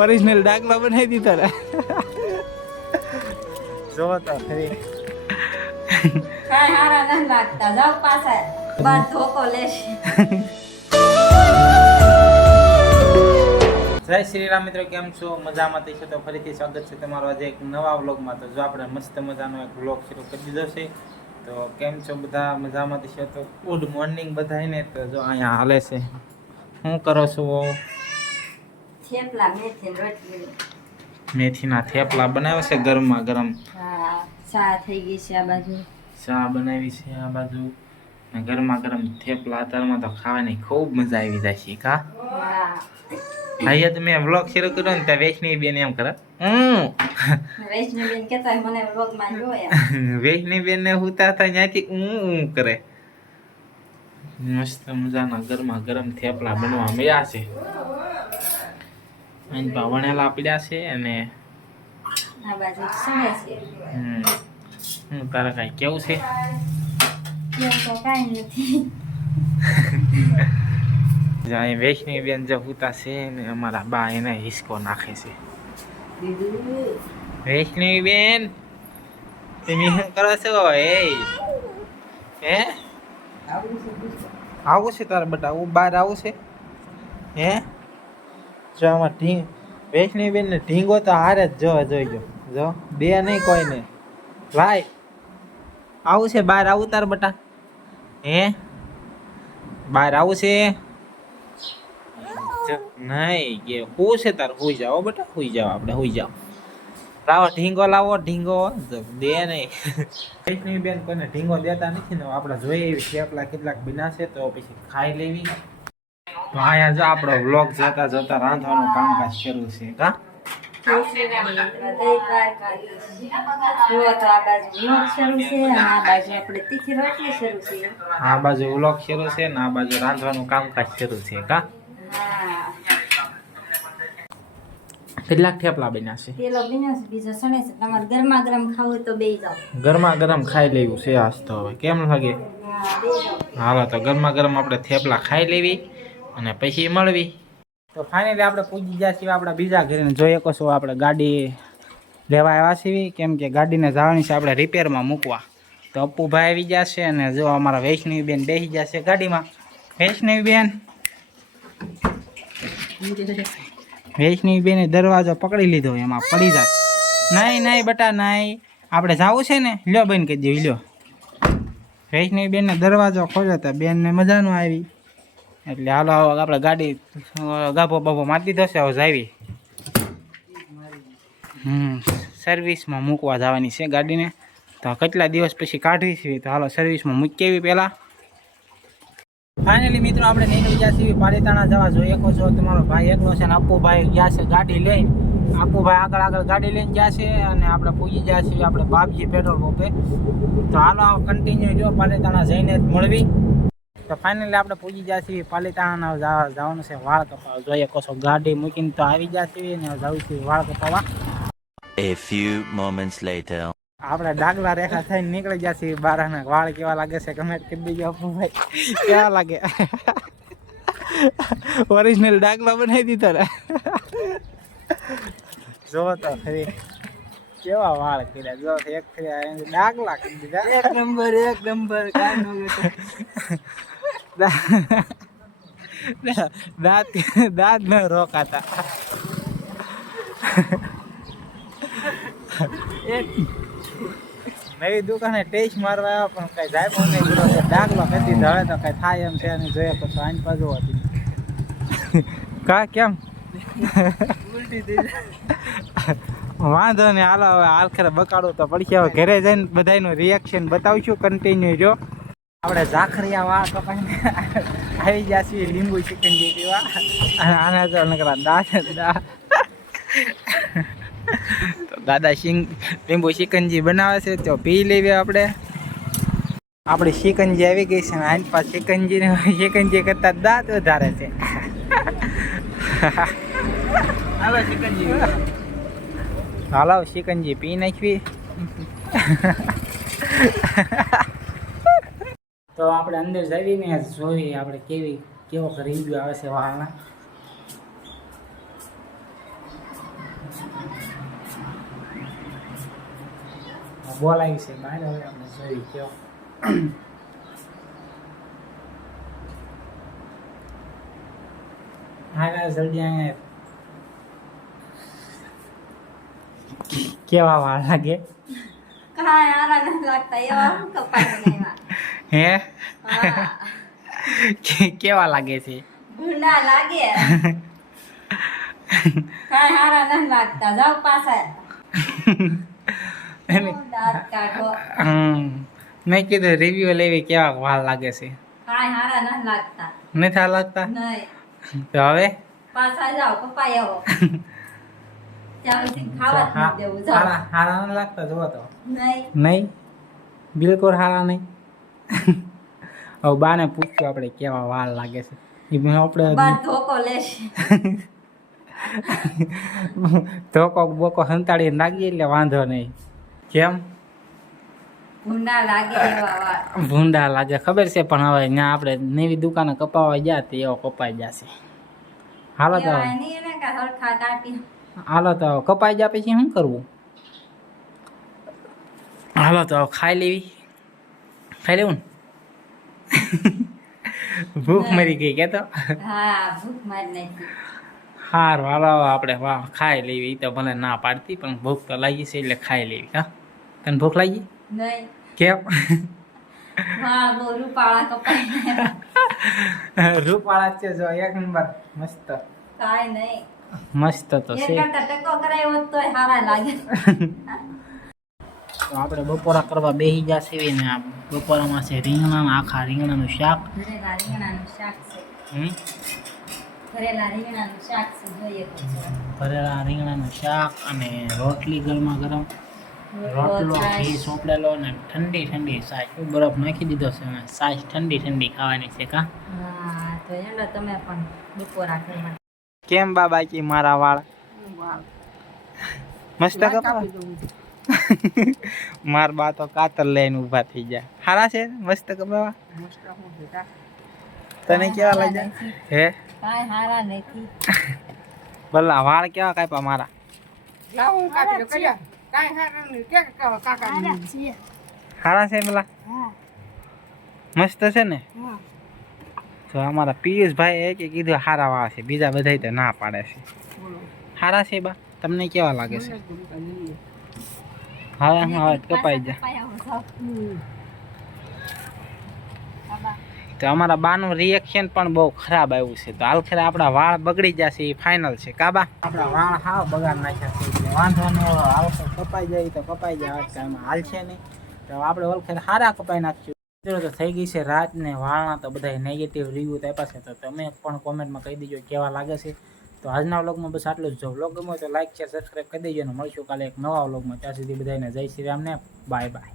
Original ડાકલા બનાવી દીધા રે જો તો ખરી કાઈ હારા ન લાગતા જાવ પાછા બાર ધોકો લેશે જય શ્રી રામ મિત્રો, કેમ છો? મજામાં છો તો ફરીથી સ્વાગત છે તમારો આજે એક નવા વ્લોગમાં. તો જો આપણે મસ્ત મજાનો એક વ્લોગ શરૂ કરી દીધો છે. તો કેમ છો બધા? મજામાં છો તો ગુડ મોર્નિંગ બધાને. તો જો અહીંયા હાલે છે. શું કરો છો? થેપલા મેથી રોટલી મેથીના થેપલા બનાવ્યા છે ગરમા ગરમ. હા, ચા થઈ ગઈ છે આ બાજુ. ચા બનાવી છે આ બાજુ. અને ગરમા ગરમ થેપલા અત્યારમાં તો ખાવાની ખૂબ મજા આવી જાય છે કા? હા, અહીંયા તો મેં વ્લોગ શરૂ કર્યો ને ત્યાં વૈષ્ણવી બેન એમ કરે વૈષ્ણવીબેન કહેતા હોય મને વ્લોગમાં જોયા. વૈષ્ણવી બેન ને હુતા હતા ત્યાંથી કરે. મસ્ત મજાના ગરમા ગરમ થેપલા બનવા મળ્યા છે. અહીં વણેલા પડ્યા છે અને આ બાજુ સણે છે. હું તારે કાંઈ કેવું છે? એવું તો કાંઈ નથી. અહીં વૈષ્ણવી બેન જો હુતા છે ને અમારા બા એને હિસકો નાખે છે. વૈષ્ણવી બેન તમે શું કરો છો? હે આવું છે તારે બટા? હું બહાર આવું છે. હે જો આમાં વૈષ્ણવી બેન ને ઢીંગો તો હારે જ જોઈ જો બે નહીં કોઈને. ભાઈ આવું છે બહાર? આવું તાર બટા? હે બહાર આવું છે? નહીં કે હું છે તાર? હુઈ જાઓ બેટા, હુઈ જાઓ, આપણે હુઈ જાઓ. લાવો ઢીંગો, લાવો ઢીંગો. દે નહીં વૈષ્ણવી બેન કોઈને ઢીંગો દેતા નથી ને. આપણે જોઈએ એવી થેપલા કેટલાક બિના છે તો પછી ખાઈ લેવી. તો અહીંયા જો આપણો વ્લોગ જોતા જોતા રાંધવાનું કામકાજ શરૂ છે કા? આ બાજુ વ્લોગ શરૂ છે ને આ બાજુ રાંધવાનું કામકાજ શરૂ છે કા? કેટલાક થેપલા બન્યા છે? પેલો બન્યો છે, બીજો સણે છે. તમારે ગરમા ગરમ ખાવું તો બેસી જાઓ. ગરમા ગરમ ખાઈ લેવું છે આજ તો. હવે કેમ લાગે? હાલો તો ગરમા ગરમ આપણે થેપલા ખાઈ લેવી અને પછી મળવી. તો ફાઇનલી આપણે પૂજી ગયા છીએ આપણા બીજા ઘરે. જોઈએ કશું આપણે ગાડી લેવા આવ્યા છીએ, કેમ કે ગાડીને જવાની છે આપણે રિપેરમાં મૂકવા. તો અપ્પુભાઈ આવી ગયા છે અને જો અમારા વૈષ્ણવી બેન બેસી ગયા છે ગાડીમાં. વૈષ્ણવી બેન વૈષ્ણવી બેને દરવાજો પકડી લીધો, એમાં પડી જાત. નહીં નહીં બેટા નહીં, આપણે જવું છે ને. લ્યો બેન કહી દો, લ્યો. વૈષ્ણવી બેનને દરવાજો ખોલ્યો તો બેનને મજા ન આવી એટલે હાલો આપણે ગાડી ગાભો બાભો મારી દીધો છે. હવે જાવી સર્વિસમાં મૂકવા જવાની છે ગાડીને. તો કેટલા દિવસ પછી કાઢવી છે તો હાલો સર્વિસમાં મૂકી આવી પહેલાં. ફાઇનલી મિત્રો આપણે નીકળી ગયા છીએ પાલીતાણા જવા. જોઈએ છો તમારો ભાઈ એકલો છે ને અપ્પુભાઈ ગયા છે ગાડી લઈને. અપ્પુભાઈ આગળ ગાડી લઈને ગયા છે અને આપણે પૂજી ગયા છીએ આપણે બાપજી પેટ્રોલ પંપે. તો હાલો કન્ટિન્યુ જો પાલીતાણા જઈને જ મળવી. તો ફાઇનલી આપણે પૂજી ગયા છીએ પાલીતાણા જવાનું છે વાળ કપાવવા. જોઈએ છો ગાડી મૂકીને તો આવી ગયા છીએ ને જવું છીએ વાળ કપાવવા. A few moments later. આપણે ડાગલા રેખા થઈને નીકળી ગયા છીએ બારાના. વાળ કેવા લાગે છે કમેન્ટ કરી દેજો અપ્પુભાઈ, કેવા લાગે? ઓરિજિનલ ડાગલા બનાવી દીધો રે જો તો ખરી કેવા વાળ કર્યા. જો એક ડાગલા કરી દીધા. એક નંબર દાંત ન રોકાતા. નવી દુકાને ટેસ્ટ મારવા આવ્યા પણ કઈ જાય પણ નહીં. ડાગલો કરી દીધો. હવે તો કઈ થાય એમ છે નહીં. જોઈએ પછી આની બાજુ હતી કા કેમ વાંધો ને. હાલો હવે આખરે બકાડું તો પડશે. હવે ઘરે જઈને બધાનું રિએક્શન બતાવશું. કન્ટિન્યુ જો આપણે ઝાખરિયા વાળ કપાઈને આવી ગયા છીએ લીંબુ ચિકનજી પીવા. અને આને તો નકરા દાદા તો દાદા લીંબુ ચિકનજી બનાવે છે તો પી લેવી આપણે. આપણી ચિકનજી આવી ગઈ છે ને આની પાસે ચિકનજી કરતા દાંત વધારે છે. હાલો ચિકનજી પી નાખવી. તો આપણે અંદર જઈને જોઈએ આપણે કેવો રિવ્યુ આવે છે વાળના. બોલાવી છે બહાર, હવે આપણે જોઈ કેવો હા જલ્દી અહીંયા કેવા વાળ લાગે કાંઈ હારા નથી લાગતા એવા હું કપાઈ બનાવ્યા. હે હા કેવા લાગે છે ભૂંડા લાગે. કાંઈ હારા નથી લાગતા જાવ પાછા. દાંત કાઢો. મેં કીધું રિવ્યુ લેવી કેવા વાળ લાગે છે. કાંઈ હારા નથી લાગતા. નથી હાલ લાગતા નહીં તો હવે પાછા જાઓ કપાઈ આવો. ત્યાં સુધી ખાવા જ નથી દેવું જાઓ. હારા હારા નથી લાગતા જોવો તો નહીં નહીં બિલકુલ હારા નહીં. હવે બાને પૂછ્યું આપણે કેવા વાળ લાગે છે એ આપણે બાર ધોકો લેશે. ધોકો બોકો સંતાડીને નાખીએ એટલે વાંધો નહીં. કેમ ભૂંડા લાગે એવા વાળ. ભૂંડા લાગે ખબર છે, પણ હવે ત્યાં આપણે નવી દુકાને કપાવા ગયા તે એવો કપાઈ જશે. હાલો તો એવાય નહીં ને કે હરખા કાપી. હાલો તો કપાઈ જાય પછી શું કરવું? હાલો તો ખાઈ લેવી, ખાઈ લેવું ને? ભૂખ મરી ગઈ કે તો હા ભૂખ મારી નાખી. સારું હાલો આપણે વાહ ખાઈ લેવી. ઈ તો ભલે ના પાડતી પણ ભૂખ તો લાગી છે એટલે ખાઈ લેવી. હા તને ભૂખ લાગી? નહીં કેમ? વાહ બહુ રૂપાળા કપાઈ નાખ્યા. રૂપાળા છે જો એક નંબર મસ્ત કાંઈ નહીં. મસ્ત તો એક છે. કરતા ટકો કરાવ્યો હોત તોય સારા લાગે. તો આપણે બપોરા કરવા બેસી જશે ને આ બપોરામાં છે રીંગણા, આખા રીંગણાનું શાક. ભરેલા રીંગણાનું શાક છે. હમ ભરેલા રીંગણાનું શાક છે જોઈએ તો છે. ભરેલા રીંગણાનું શાક અને રોટલી ગરમા ગરમ, રોટલો ઘી સોંપડેલો અને ઠંડી ઠંડી છાશ. બરફ નાખી દીધો છે અને છાશ ઠંડી ઠંડી ખાવાની છે. કા હા તો એનો તમે પણ બપોરા કરવા. કેમ બા બાકી મારા વાળ મસ્ત કપા? માર બા તો કાતર લઈને ઊભા થઈ જાય. હારા છે મસ્ત કપાવા? તને કેવા લાગ્યા? હે કાંઈ હારા નથી. ભલા વાળ કેવા કાપ્યા મારા? હારા છે પેલા મસ્ત છે ને? તો અમારા પિયુષભાઈ એ કે કીધું હારા વાળ છે, બીજા બધા તો ના પાડે છે. હારા છે બા? તમને કેવા લાગે છે? હવે હવે કપાઈ જાય. તો અમારા બાનું રિએક્શન પણ બહુ ખરાબ આવ્યું છે. તો હાલ ખેર આપણા વાળ બગડી જશે એ ફાઇનલ છે. કાબા આપણા વાળ હાવ બગાડ નાખ્યા છે એટલે વાંધો નહીં. હાલ કપાઈ જાય તો કપાઈ જાય, એમાં હાલ છે નહીં. તો આપણે ઓળખેર સારા કપાઈ નાખશું. તો થઈ ગઈ છે રાત ને વાળના તો બધા નેગેટિવ રિવ્યૂ આપ્યા છે. તો તમે પણ કોમેન્ટમાં કહી દેજો કેવા લાગે છે. તો આજના વ્લોગમાં બસ આટલું જ. જો વ્લોગ ગમ્યો હોય તો લાઈક શેર સબસ્ક્રાઈબ કરી દેજો અને મળીશું કાલે એક નવા વ્લોગમાં. ત્યાં સુધી બધાને જય શ્રી રામ ને બાય બાય.